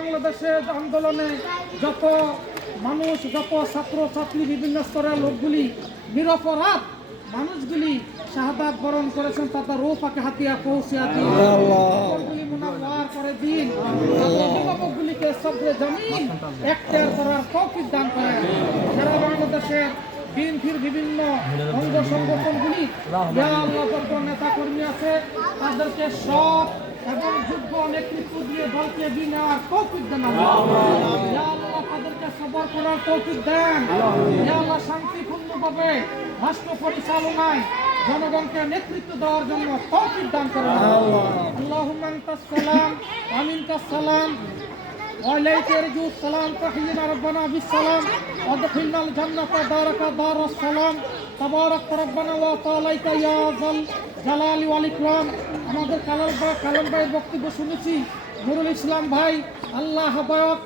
বাংলাদেশের আন্দোলনে যত মানুষ, যত ছাত্র ছাত্রী, বিভিন্ন স্তরের লোকগুলি, নিরপরাধ মানুষগুলি শাহাদাত বরণ করেছেন, তাদের রূহ পাকে হাতিয়া পৌঁছিয়া দিন, কবরগুলি মুনাওয়ার করে দিন, তাদের অভিভাবকগুলিকে সবরে জমিন এখতিয়ার করার তৌফিক দান করেন। যারা বাংলাদেশের বিএনপির বিভিন্ন অঙ্গ সংগঠনগুলি নেতা কর্মী আছে, তাদেরকে সৎ এবং যোগ্য নেতৃত্ব দিয়ে দলকে এগিয়ে নেওয়ার তৌফিক দেন আল্লাহ। তাদেরকে সবর করার তৌফিক দেন আল্লাহ। শান্তিপূর্ণভাবে রাষ্ট্র পরিচালনায় জনগণকে নেতৃত্ব দেওয়ার জন্য তৌফিক দান করেন আল্লাহুম্মা আনতাস সালাম ওয়া মিনকাস সালাম وإليك يرجو السلام تحيينا ربنا بالسلام وادخلنا الجنة دارك دار السلام تبارك ربنا وتعاليك يا ذا الجلال والإكرام। আমাদের কালাম ভাইয়ের বক্তব্য শুনেছি। নুরুল ইসলাম ভাই, আল্লাহ আহ্বায়ক,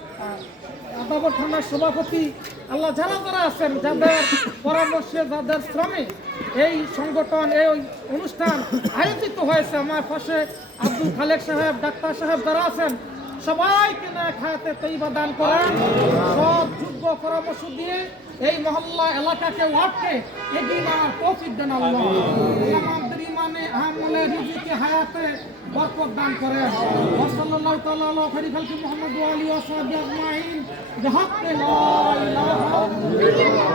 আদাবর থানার সভাপতি, আল্লাহ যারা যারা আছেন, যাদের পরামর্শে, যাদের শ্রমে এই সংগঠন, এই অনুষ্ঠান আয়োজিত হয়েছে, আমার পাশে আব্দুল খালেক সাহেব, ডাক্তার সাহেব যারা আছেন, সবাইকে না খায়াতে তৈবা দান করেন। সব যোগ্য পরামর্শ দিয়ে এই মহল্লা এলাকাকে, ওয়ার্ডকে এগিয়ে নেওয়ার তৌফিক দেন আল্লাহ। আমাদের ইমানে, আমলে, রিজিকে, হায়াতে বরকত দান করেন। সাল্লাল্লাহু তাআলা আলা খায়রি খালকি মুহাম্মদ ওয়া আলিহি ওয়া সাহবিহি আজমাইন বিহাক্কি লা ইলাহা ইল্লাল্লাহ।